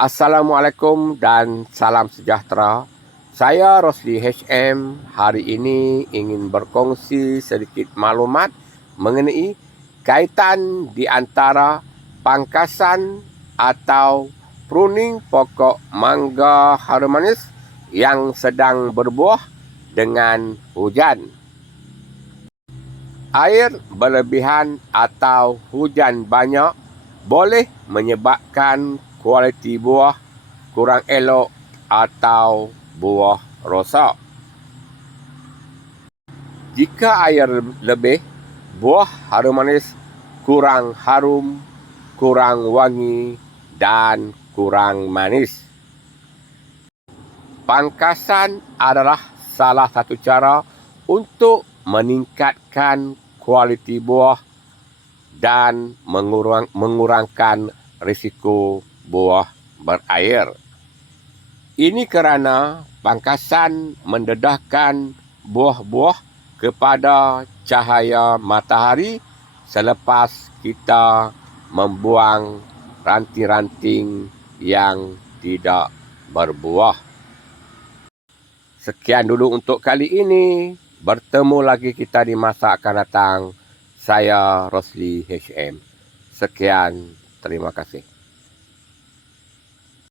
Assalamualaikum dan salam sejahtera. Saya Rosli HM hari ini ingin berkongsi sedikit maklumat mengenai kaitan di antara pangkasan atau pruning pokok mangga harum manis yang sedang berbuah dengan hujan. Air berlebihan atau hujan banyak boleh menyebabkan kualiti buah kurang elok atau buah rosak. Jika air lebih, buah harum manis kurang harum, kurang wangi dan kurang manis. Pangkasan adalah salah satu cara untuk meningkatkan kualiti buah dan mengurangkan risiko buah berair. Ini kerana pangkasan mendedahkan buah-buah kepada cahaya matahari selepas kita membuang ranting-ranting yang tidak berbuah. Sekian dulu untuk kali ini. Bertemu lagi kita di masa akan datang. Saya Rosli HM. Sekian, terima kasih.